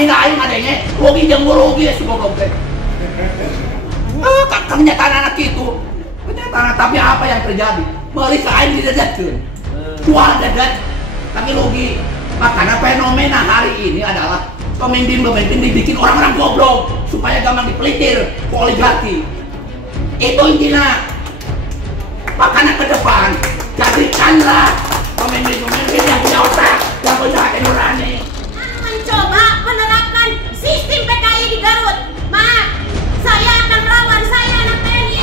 Pertamina aing adanya rugi jeung rugi si goblok teh. Kenyataan anak itu. Kenyataan, tapi apa yang terjadi? Meuli ka aing didedetkeun. Jual dedet tapi rugi. Makanya fenomena hari ini adalah pemimpin-pemimpin dibikin orang-orang goblok supaya gampang dipelitir oligarki. Itu intinya. Makanya ke depan jadikanlah pemimpin-pemimpin yang punya otak, yang punya hati nurani. Mencoba menerapkan sistem PKI di Garut. Maaf, saya akan melawan, saya anak TNI.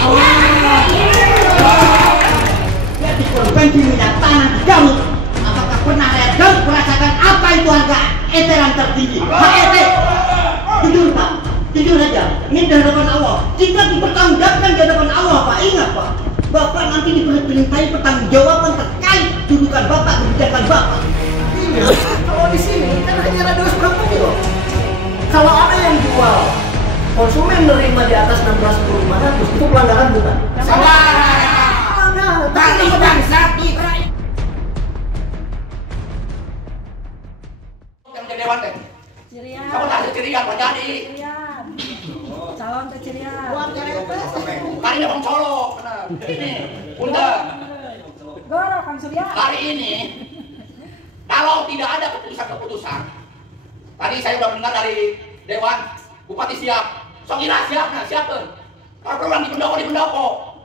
Jadi korban minyak tanah di Garut. Apakah pernah rakyat Garut merasakan apa itu harga eceran tertinggi? HET. Jujur Pak, jujur aja. Ini di hadapan Allah. Jika dipertanggungjawabkan di hadapan Allah Pak, ingat Pak, Bapak nanti diperintahkan pertanggungjawaban terkait dudukan Bapak, kebijakan Bapak. Kalau di sini kan hanya ada 200 kilo. Kalau ada yang jual konsumen menerima di atas 16.500 itu pelanggaran bukan? Salah. Tadi bangsat kita. Yang jadi dewan teh. Cirian. Kamu tak ada cirian apa jadi? Cirian. Calon ke Cirian. Buat cerepes. Kali dia bang colok. Ini, Bunda. Goro Kang Surya. Hari ini kalau tidak ada keputusan-keputusan, tadi saya sudah mendengar dari Dewan, Bupati siap, Sokira siap, nah siapkan. Kalau perlu di pendopo.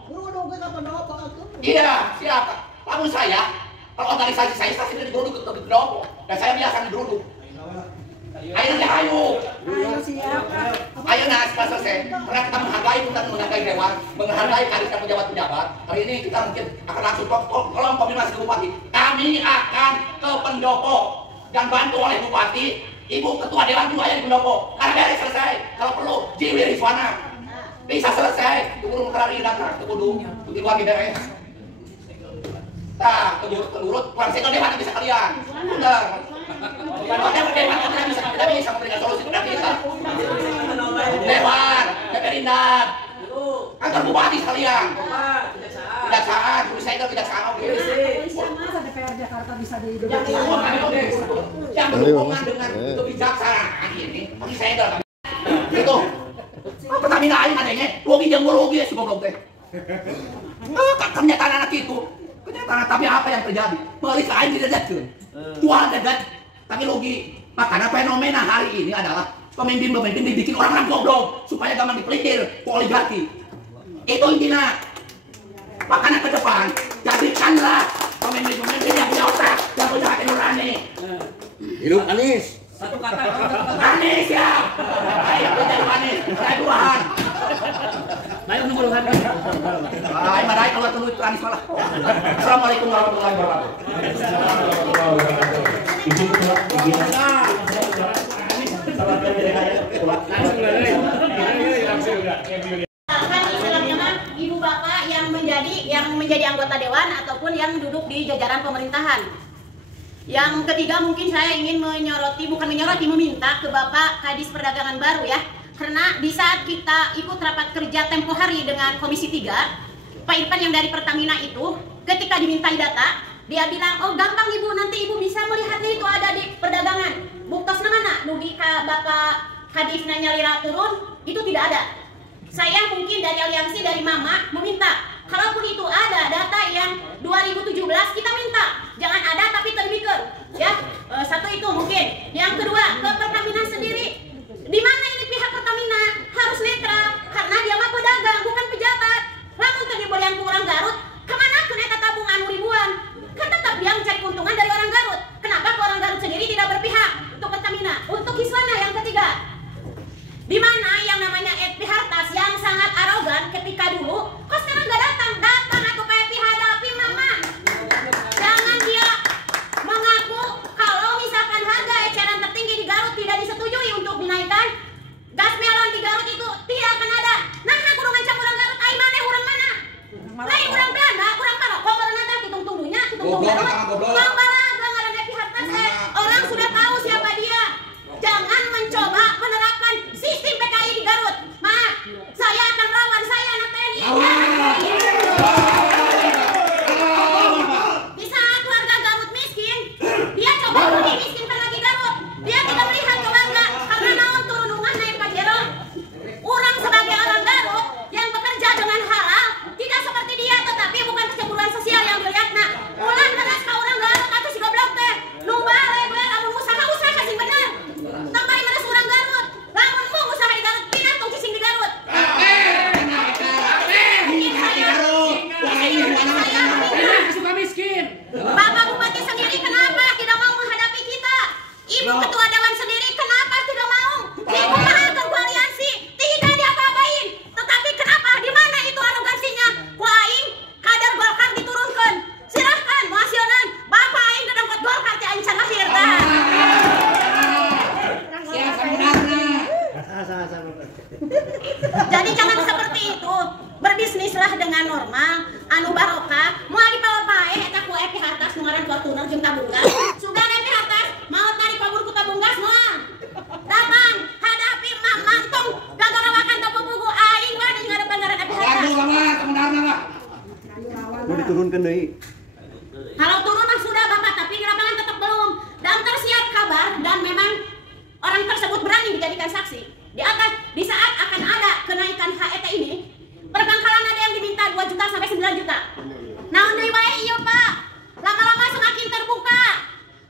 Iya, siap. Namun saya, kalau organisasi saya tidak digeruduk ke pendopo, dan saya biasa digeruduk. Ayo nanti ayo. Ayo siap. Ayo nah setelah selesai, karena kita menghargai bukan menghargai Dewan, menghargai karir pejabat-pejabat. Hari ini kita mungkin akan langsung tolong konfirmasi ke Bupati. Kami akan ke pendopo dan bantu oleh Bupati, Ibu Ketua Dewan juga yang di pendopo. Karena beres selesai, kalau perlu Jiwi Rizwana bisa selesai. Tunggu terari datang, tunggu begitu lagi beres. Nah, tegurut, kurang sektor Dewan bisa kalian. Udah. Dewan kita bisa memberikan solusi kepada kita. Dewan, Pemerintahan, kantor Bupati sekalian. Kejaksaan, saya kejaksaan oke. Masa DPR Jakarta bisa Yang berhubungan dengan kebijaksanaan ini, tapi saya enggak. Itu. Pertamina aing adanya rugi jeung rugi si goblok teh. Kenyataan anak itu. Kenyataan, tapi apa yang terjadi? Meuli ka aing didedetkeun. Jual dedet tapi rugi. Makanya fenomena hari ini adalah pemimpin-pemimpin dibikin orang-orang goblok supaya gampang dipelitir oligarki. Itu intinya. Makanya ke depan jadikanlah pemimpin-pemimpin yang punya otak, yang punya hati nurani. Hidup Anies. Satu kata. Anies ya. Ayo kita Anies. Saya buruhan. Baik untuk buruhan. Ayo madai kalau tunggu itu Anies malah. Assalamualaikum warahmatullahi wabarakatuh. Ibu bapak yang menjadi anggota dewan ataupun yang duduk di jajaran pemerintahan. Yang ketiga mungkin saya ingin meminta ke Bapak Kadis Perdagangan baru ya. Karena di saat kita ikut rapat kerja tempo hari dengan Komisi 3, Pak Irfan yang dari Pertamina itu ketika dimintai data, dia bilang, "Oh, gampang Ibu, nanti Ibu bisa melihatnya itu ada di perdagangan." Buktosna mana? Nugi Bapak Kadisna nyalira turun, itu tidak ada. Saya mungkin dari aliansi dari Mama meminta, kalaupun itu ada data yang 2017 kita minta, jangan ada tapi terbiker, ya. Satu itu mungkin. Yang kedua, ke Pertamina sendiri, di mana ini pihak Pertamina harus netral karena dia mah pedagang bukan pejabat. Lamun teu dibelian ku orang Garut, kemana kena tabung anu ribuan? Kan tetap dia mencari keuntungan dari orang Garut. Kenapa ke orang Garut sendiri tidak berpihak untuk Pertamina? Untuk Hiswana yang ketiga, di mana yang namanya Epi Hartas yang sangat arogan ketika dulu, kok sekarang nggak datang atau kayak hadapi Mama. Jangan dia mengaku kalau misalkan harga eceran tertinggi di Garut tidak disetujui untuk dinaikkan, gas melon di Garut itu tidak akan ada. Nah, aku udah ngancam orang Garut, ai mana orang mana? Lain orang Belanda, orang mana? Kok orang nanti hitung tunggunya, hitung tunggunya. Nggak ada Epi Hartas, orang sudah tahu siapa dia. Jangan mencoba menerapkan sistem PKI di Garut. Maaf, saya akan melawan, saya anak TNI. Jadi jangan seperti itu. Berbisnislah dengan normal, anu barokah. Mau dipawa-pae eta ku epi hartas nu ngaran Fortuner jeung tabunggas. Sugan epi hartas mau tarik kabur ku tabunggas moal. Datang hadapi mantong gagarawakan teu pupugu aing mah jeung ngaran epi hartas. Waduh, lama sebenarnya lah. Mau diturunkan deui. Kalau turun mah sudah Bapak, tapi di lapangan tetap belum. Dan tersiar kabar dan memang orang tersebut berani dijadikan saksi. Di saat akan ada kenaikan HET ini, perbangkalan ada yang diminta 2 juta sampai 9 juta. Naon deui wae ieu Pak. Lama-lama semakin terbuka.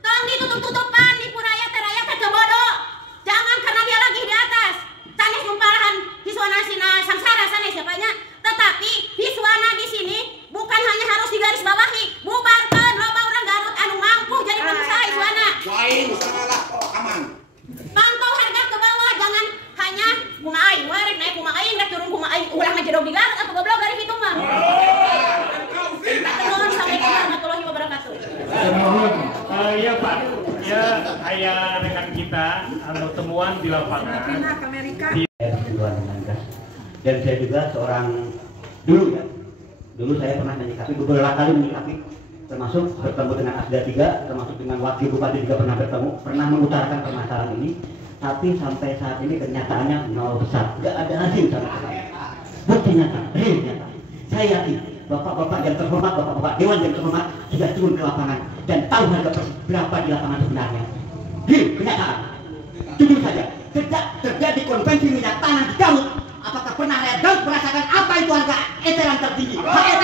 Tolong ditutup-tutupan di Puraya Teraya teh bodoh. Jangan karena dia lagi di atas. Sanes numparahan hiswana sina sangsara sanes siapanya. Tetapi hiswana di sini bukan hanya harus digarisbawahi, bubarkan loba urang Garut anu mampu jadi pengusaha hiswana. Lain salah aman. Pantau harga ke bawah, jangan hanya kumaha aing we rek naik kumaha aing rek turun kumaha aing ulah ngajedog di Garut atau goblok dari kitu mah. Assalamualaikum warahmatullahi wabarakatuh. Iya Pak, ya aya rekan kita anu temuan di lapangan. Pindah ke Amerika. Dan saya juga seorang dulu saya pernah menyikapi beberapa kali menyikapi, termasuk bertemu dengan Asda 3, termasuk dengan Wakil Bupati juga pernah bertemu, pernah mengutarakan permasalahan ini, tapi sampai saat ini kenyataannya nol besar, tidak ada hasil sama sekali. Bukti nyata, real nyata. Saya yakin bapak-bapak yang terhormat, bapak-bapak dewan yang terhormat sudah turun ke lapangan dan tahu harga berapa di lapangan sebenarnya. Real kenyataan. Jujur saja, sejak terjadi konvensi minyak tanah di Garut, apakah pernah rakyat Garut merasakan apa itu harga eceran tertinggi? HET.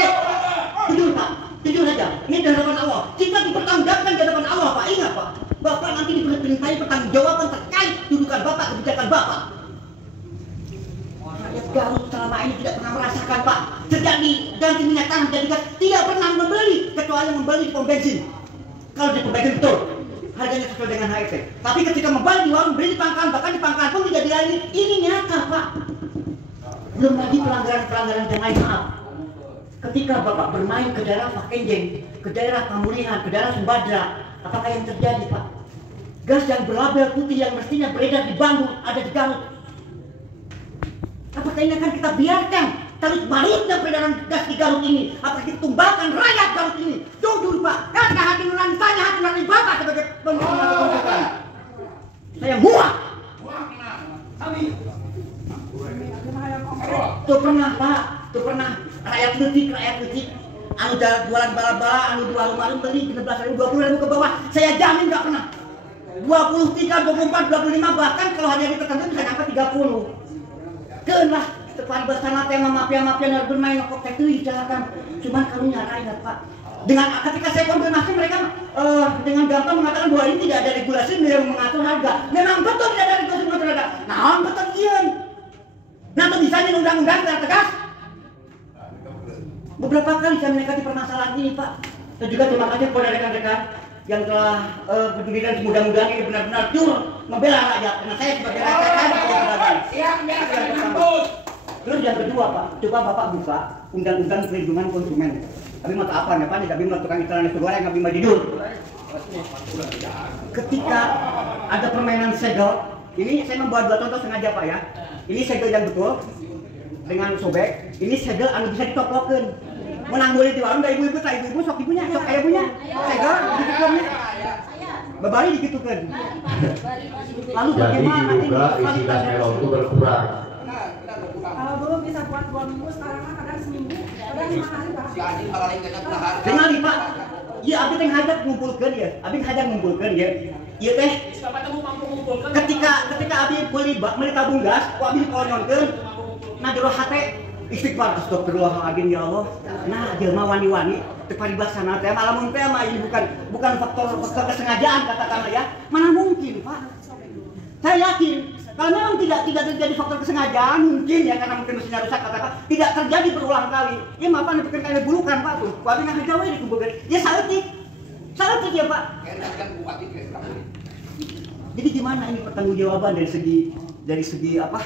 Jujur Pak, jujur saja. Ini di hadapan Allah. Kita dipertanggungjawabkan di hadapan Allah Pak. Ingat Pak, Bapak nanti diperintahkan pertanggungjawaban terkait dudukan Bapak, kebijakan Bapak. Rakyat Garut selama ini tidak pernah merasakan Pak. Sejak diganti minyak tanah jadi gas, tidak pernah membeli kecuali membeli di pom bensin. Kalau di pom bensin betul, harganya sesuai dengan HET. Tapi ketika membeli di warung, beli di pangkalan, bahkan di pangkalan pun tidak dilayani. Ini nyata Pak. Belum lagi pelanggaran-pelanggaran yang lain, maaf. Ketika Bapak bermain ke daerah Pak Kenjeng, ke daerah Pamulihan, ke daerah Sumbadra, apakah yang terjadi Pak? Gas yang berlabel putih yang mestinya beredar di Bandung ada di Garut. Apakah ini akan kita biarkan terus balutnya peredaran gas di Garut ini? Apakah kita tumbangkan rakyat Garut ini? Jujur Pak, karena hati nurani saya, hati nurani Bapak sebagai pemimpin. Saya muak. Tuh pernah Pak, tuh pernah rakyat letik, anu jualan bala-bala, anu jual warung beli 16.000, 20.000 ke bawah. Saya jamin nggak pernah. 23, 24, 25 bahkan kalau hari-hari tertentu bisa sampai 30. Kenlah tepat bersama tema mafia-mafia yang bermain kok itu dicarakan. Cuman kalau nyarain Pak. Dengan ketika saya konfirmasi mereka dengan gampang mengatakan bahwa ini tidak ada regulasi yang mengatur harga. Memang betul tidak ada regulasi mengatur harga. Nah, betul iya. Nah, bisa ini undang-undang tidak tegas. Beberapa kali saya mendekati permasalahan ini Pak. Dan juga terima kasih kepada rekan-rekan yang telah berdiri dan mudah-mudahan ini benar-benar jujur membela rakyat. Karena saya sebagai rakyat Terus yang kedua Pak, coba Bapak buka undang-undang perlindungan konsumen. Tapi mata apa nih Pak? Tidak bisa tukang iklan nasi goreng, nggak bisa tidur. Ketika ada permainan segel, ini saya membuat 2 contoh sengaja Pak ya. Ini segel yang betul dengan sobek. Ini segel anu bisa ditoplokin. Menang boleh di warung, ibu-ibu, tak ibu-ibu, sok ibunya, sok ayah punya. Segel digitukan. Bebari digitukan. Lalu bagaimana ini isi gas melon itu berkurang. Kalau dulu bisa buat 2 minggu, sekarang mah kadang seminggu, kadang 5 hari bahkan. Dengar nih Pak, iya abis yang hajat ngumpulkan ya, abis hajat ngumpulkan ya. Iya teh, ketika abis beli tabung gas, abis kolonkan, nah jero hate istighfar, astagfirullahaladzim ya Allah. Nah jelma wani-wani teparibaksana teh malah mun teh mah ini bukan faktor kesengajaan katakanlah ya. Mana mungkin Pak? Saya yakin kalau memang tidak terjadi faktor kesengajaan mungkin ya karena mungkin mesinnya rusak katakan tidak terjadi berulang kali. Ya maaf nih bikin kayak bulukan Pak tuh. Kuabi nggak jauh ini kubukan. Ya salah ya Pak. Jadi gimana ini pertanggungjawaban dari segi apa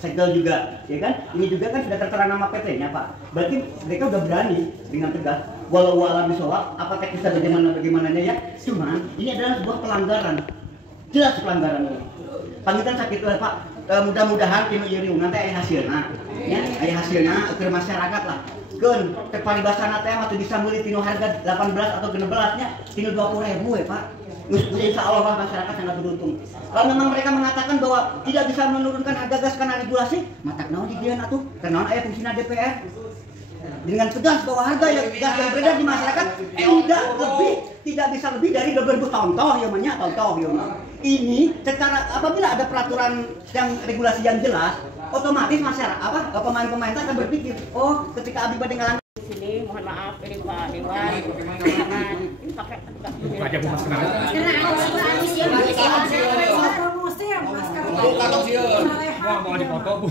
segel juga, ya kan? Ini juga kan sudah tertera nama PT-nya Pak. Berarti mereka udah berani dengan tegas. Walau alam bisawab, apa teknisnya bagaimananya ya? Cuma ini adalah sebuah pelanggaran. jelas pelanggaran ini. Pangitan sakit Pak, mudah-mudahan ini ieu nanti aya hasilna. Ya, aya hasilna ke masyarakat lah. Keun teh paribasana teh mah teu bisa meuli tinu harga 18 atau 16 nya tinu 20.000 ya Pak. Insya Allah masyarakat sangat beruntung. Kalau memang mereka mengatakan bahwa tidak bisa menurunkan harga gas karena regulasi, matak naon di dieu atuh? Karena aya fungsina DPR. Dengan tegas bahwa harga yang gas yang beredar di masyarakat tidak bisa lebih dari 2000 contoh ya banyak contoh ya. Ini secara apabila ada peraturan yang regulasi yang jelas, otomatis masyarakat pemain-pemain akan berpikir, oh ketika Abi Bade ngalang Sini mohon maaf ini Pak Dewan, jangan ini pakai aja Bu masker. Mau dipoto Bu.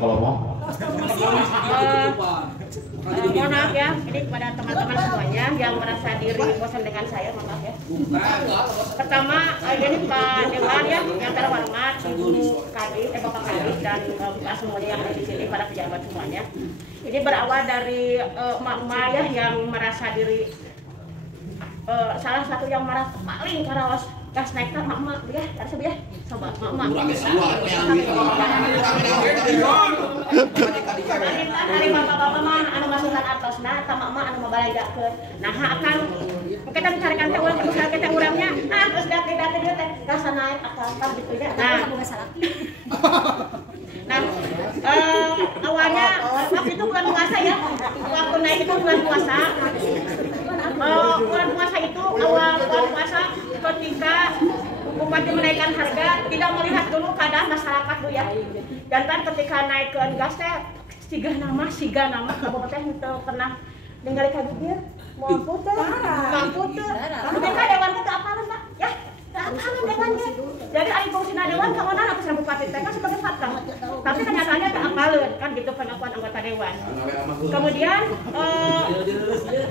Kalau mau. Mohon maaf ya, ini kepada teman-teman semuanya yang merasa diri bosan dengan saya, mohon maaf ya. Pertama, ini Pak Dewan ya, yang terhormat, Ibu Kadis, Bapak Kadis dan Bapak semuanya yang ada di sini, para pejabat semuanya. Ini berawal dari emak-emak ya yang merasa diri salah satu yang merasa paling karena gas naik kan mak-mak ya, harus ya, coba mak-mak. Dari bapak-bapak mah anu masukan artosna, ta mak-mak anu mabaladakeun. Nah, akan kita mencarikan teh urang usaha kita urangnya, geus dake-dake dieu teh gas naik akan gitu ya. Nah, awalnya waktu itu bulan puasa ya, waktu naik itu bulan puasa. Bulan puasa itu awal bulan puasa ketika Bupati menaikkan harga tidak melihat dulu keadaan masyarakat Bu ya. Dan kan ketika naikkan gas teh siga nama kamu teh teu pernah ningali ka dia mampu teh. Ketika dewan teh apalan Pak ya. Apalan dewannya. Jadi ari fungsina dewan kaonan aku sama Bupati teh kan sebagai fakta. Tapi kenyataannya teh apalan kan gitu pengakuan anggota dewan. Kemudian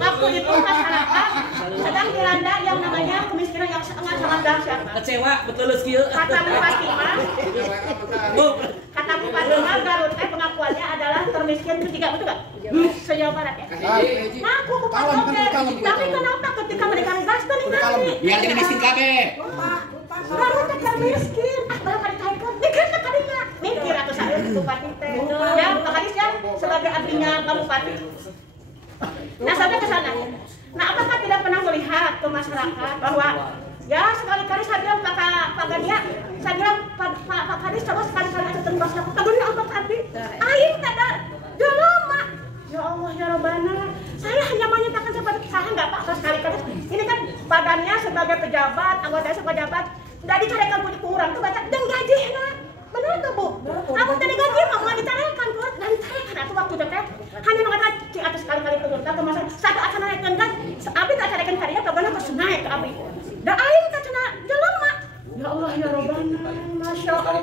waktu itu masyarakat sedang dilanda yang namanya kemiskinan yang sangat dahsyat. Kecewa betul kieu. Kata Bupati mah Garut teh pengakuannya adalah termiskin ketiga, betul enggak? Se-Jawa Barat ya. Ngaku Bupati oke. Tapi kenapa ketika mereka gas teh ningali? Biar jadi miskin kabeh. Garut teh miskin. Berapa ditaikkan? Mikir teh kadinya. Mikir atuh saya Bupati teh. Ya, Pak Kadis ya sebagai abdinya Pak Bupati. Nah, sampai ke sana. Nah, apakah tidak pernah melihat ke masyarakat bahwa ya sekali-kali saya bilang Pak Gania, saya bilang Pak Kadis coba sekali-kali aja terima aku. Pak Gania apa tadi? Aing tada lama. Ya Allah ya Rabbana. Saya hanya menyatakan seperti saya enggak Pak sekali-kali. Ini kan badannya sebagai pejabat, anggota pejabat, enggak dicarikan punya kurang tuh baca dan gajinya. Benar tuh Bu? Aku tadi gaji mau dicarikan Bu, dan dicarikan aku waktu itu teh hanya mengatakan atau sekali-kali turun ke masalah satu akan naikkan kan abi tak carikan karya bagaimana pas naik ke abi dah aing tak cina jelema ya Allah ya Rabbana Masya Allah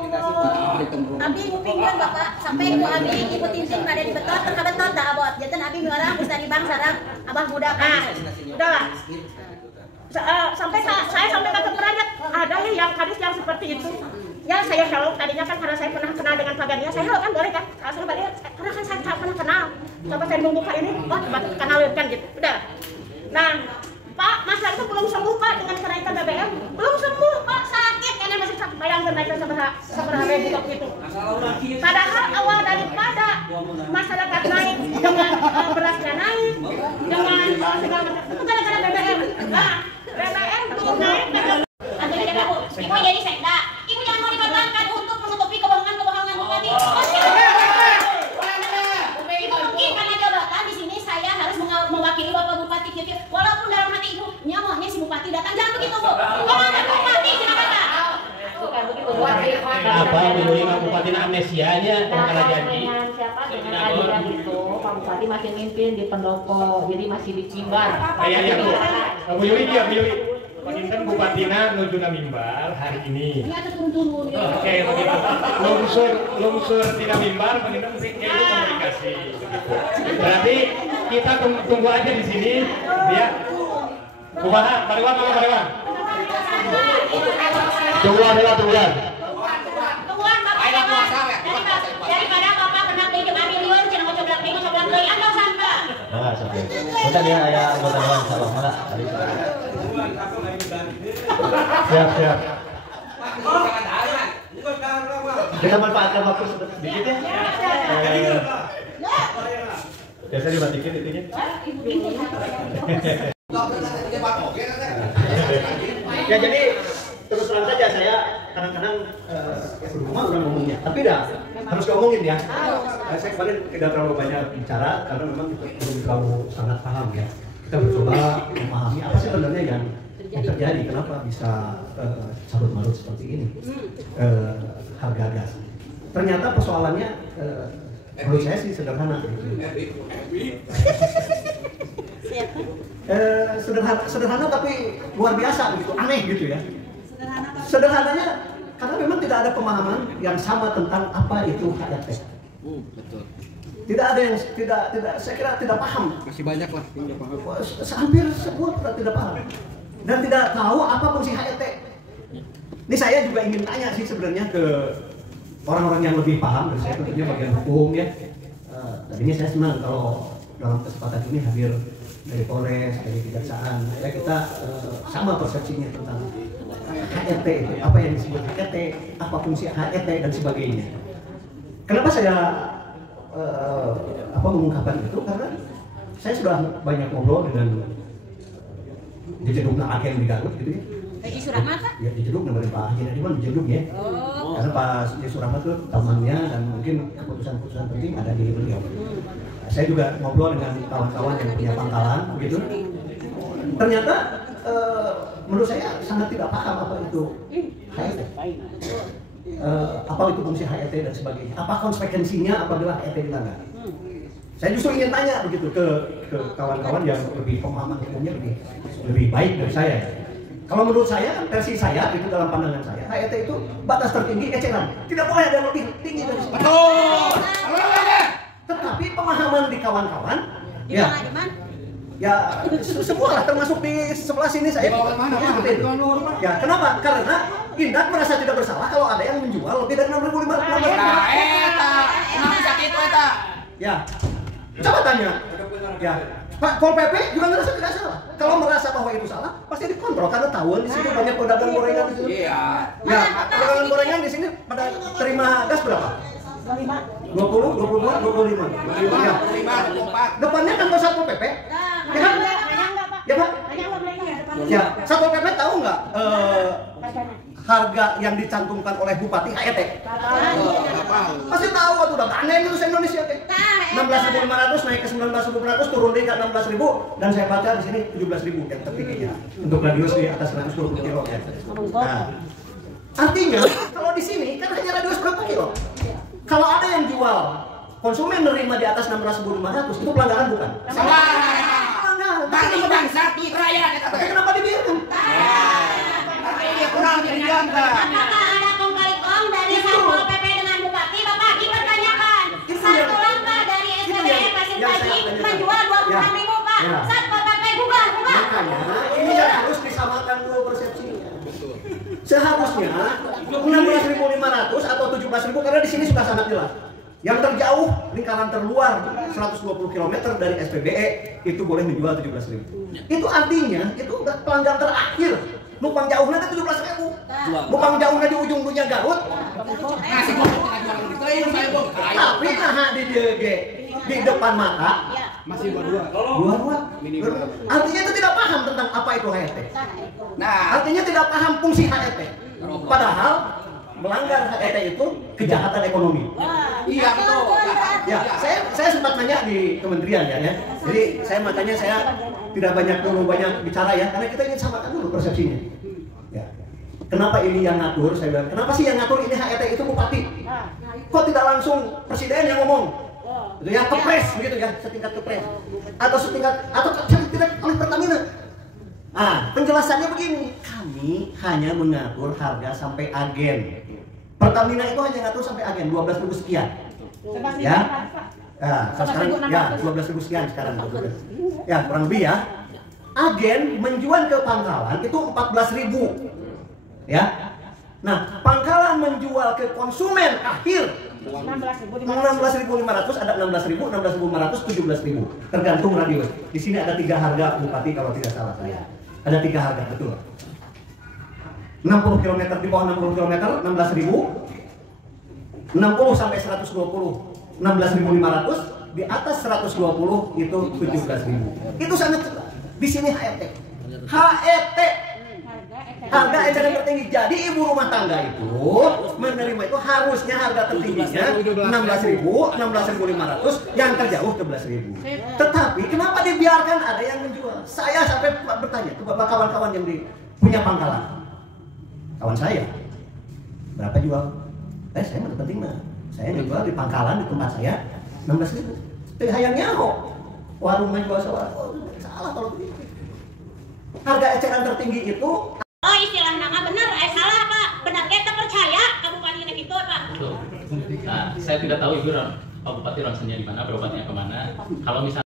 Abi ngupingkan Bapak sampai ku abi ibu tinting pada di betot terkabetot dah abot jantan abi miwarang bisa di bang sarang abah budak udahlah sampai saya sampai ke peranjat ada yang Kadis yang seperti itu ya saya hello tadinya kan karena saya pernah kenal dengan Pak Gania saya hello kan boleh kan saya balik karena kan saya pernah kenal coba saya membuka ini oh coba kenalin kan gitu udah nah Pak masalah itu belum sembuh Pak dengan kenaikan BBM belum sembuh Pak sakit karena masih bayangkan naikkan seberapa ribu waktu itu padahal awal daripada masyarakat naik dengan berasnya naik dengan segala macam itu gara-gara BBM nah BBM belum naik ibu jadi sekda ibu jangan mau dikorbankan untuk menutupi kebohongan Bupati mungkin karena jabatan di sini saya harus mewakili Bapak Bupati walaupun dalam hati ibu nyamuhnya si Bupati datang jangan begitu Bu kalau ada Bupati kenapa bukan begitu Apa menurut Bupati amnesianya karena janji siapa dengan adian itu Pak Bupati masih mimpin di pendopo jadi masih di mimbar Ya Bu Yuli dia Bu Yuli Pakinten Bupatina nuju na mimbar hari ini. Oke, begitu. Lungsur tina mimbar, pakinten itu komunikasi. Berarti kita tunggu aja di sini, ya. Kumaha, Pariwan. Tungguan. daripada Bapak kena pinjam ambil liur, jangan mau coba pinjam sebelah deui, anda sangka. Sampai. Kita dia ada anggota dewan salah malah. Siap. Kita manfaatkan waktu sedikit ya. Biasa dibatikin itunya. Ya jadi terus terang saja saya kadang-kadang rumah udah ngomongnya, tapi dah harus diomongin ya. Saya kemarin tidak terlalu banyak bicara karena memang kita belum terlalu sangat paham ya. Kita mencoba memahami apa sih sebenarnya yang terjadi, kenapa bisa carut marut seperti ini harga gas. Ternyata persoalannya menurut saya sih sederhana. Sederhana tapi luar biasa gitu, aneh gitu ya. Sederhananya karena memang tidak ada pemahaman yang sama tentang apa itu HRT. Betul. Tidak ada yang tidak saya kira tidak paham. Masih banyak lah yang tidak paham. Hampir semua tidak paham dan tidak tahu apa fungsi HRT. Ini saya juga ingin tanya sih sebenarnya ke orang-orang yang lebih paham dari saya, tentunya bagian hukum ya. Tadinya saya senang kalau dalam kesempatan ini hadir dari Polres, dari Kejaksaan, ya kita sama persepsinya tentang HRT itu, apa yang disebut HRT, apa fungsi HRT dan sebagainya. Kenapa saya mengungkapkan itu? Karena saya sudah banyak ngobrol dengan dijeduknya agen di Garut gitu ya. Haji Surahmat? Ya dijeduk dengan Pak Haji Nadiman dijeduk ya. Karena Pak Haji Surahmat itu temannya dan mungkin keputusan-keputusan penting ada di beliau. Saya juga ngobrol dengan kawan-kawan yang punya pangkalan begitu. Ternyata menurut saya sangat tidak paham apa itu HRT. Apa itu fungsi HRT dan sebagainya. Apa konsekuensinya apabila HRT dilanggar. Saya justru ingin tanya begitu ke kawan-kawan yang lebih pemahaman hukumnya lebih baik dari saya. Kalau menurut saya, versi saya itu dalam pandangan saya, HRT itu batas tertinggi eceran. Tidak boleh ada yang lebih tinggi dari itu. Tetapi pemahaman di kawan-kawan, ya semua lah termasuk di sebelah sini saya. Ya kenapa? Karena Indak merasa tidak bersalah kalau ada yang menjual lebih dari 6.500. Ya, coba tanya. Ya, Pak Pol PP juga merasa tidak salah. Kalau merasa bahwa itu salah, pasti dikontrol karena tahu di sini banyak pedagang gorengan di sini. Iya. Ya, pedagang gorengan di sini pada terima gas berapa? 20, 22, 25. Ya. 25, 24. Depannya kantor Satpol PP. Ya kan? Ya Pak? Ya, Satpol PP tahu nggak harga yang dicantumkan oleh Bupati HRT? Pasti tahu tuh, udah aneh itu se-Indonesia teh. 16.500 naik ke 19.500 turun di ke 16.000 dan saya baca di sini 17.000 yang tertingginya untuk radius di atas 120 kilo ya. Nah, artinya kalau di sini kan hanya radius berapa kilo? Kalau ada yang jual konsumen nerima di atas 16.500 itu pelanggaran bukan? Salah. Tadi bangsat duit rakyat. Tapi kenapa dibiarkan? Dia kurang dijaga. Apakah ada kong kali kong dari Satpol PP dengan Bupati? Bapak dipertanyakan. Satu langkah dari SPBM Pasir Baji menjual 26.000 Pak. Satpol PP bukan. Makanya ini yang harus disamakan dulu persepsinya. Seharusnya 16.500 atau 17.000 karena di sini sudah sangat jelas. Yang terjauh lingkaran terluar 120 km dari SPBE itu boleh menjual 17.000. Itu artinya itu udah pelanggan terakhir. Numpang jauhnya kan 17.000. Numpang jauhnya di ujung dunia Garut. Tapi nah di DG di depan mata masih dua. Artinya itu tidak paham tentang apa itu HRT. Nah, artinya tidak paham fungsi HRT. Padahal melanggar HRT itu kejahatan ekonomi. Iya betul. Ya, saya sempat nanya di kementerian ya. Jadi makanya saya tidak banyak bicara ya, karena kita ingin samakan dulu persepsinya. Ya. Kenapa ini yang ngatur? Saya bilang, kenapa sih yang ngatur ini HRT itu bupati? Kok tidak langsung presiden yang ngomong? Itu ya kepres begitu ya, setingkat kepres. Atau tidak oleh Pertamina. Penjelasannya begini, kami hanya mengatur harga sampai agen. Pertamina itu hanya ngatur sampai agen 12.000 sekian. Ya. Sekarang ya 12.000 sekian sekarang. Ya, kurang lebih ya. Agen menjual ke pangkalan itu 14.000. Ya. Nah, pangkalan menjual ke konsumen akhir 16.500 ada 16.000, 16.500, 17.000 tergantung radius. Di sini ada 3 harga Bupati kalau tidak salah saya. Ada 3 harga betul. 60 km di bawah 60 km 16.000, 60 sampai 120 16.500, di atas 120 itu 17.000. Itu sangat cepat. Di sini HET. Harga eceran tertinggi. Jadi ibu rumah tangga itu menerima itu harusnya harga tertingginya 16.000, 16.500, yang terjauh 11.000. Tetapi kenapa dibiarkan ada yang menjual? Saya sampai bertanya ke bapak kawan-kawan yang punya pangkalan. Kawan saya, berapa jual? Saya mana penting mah. Saya jual di pangkalan di tempat saya 16.000. Tapi hayangnya kok warung menjual salah kalau begitu. Harga eceran tertinggi itu. Oh, istilah nama benar, salah Pak. Benar kita percaya kabupaten ini gitu Pak. Nah, saya tidak tahu Ibu Pak Bupati ronsennya di mana, berobatnya kemana. Kalau misalnya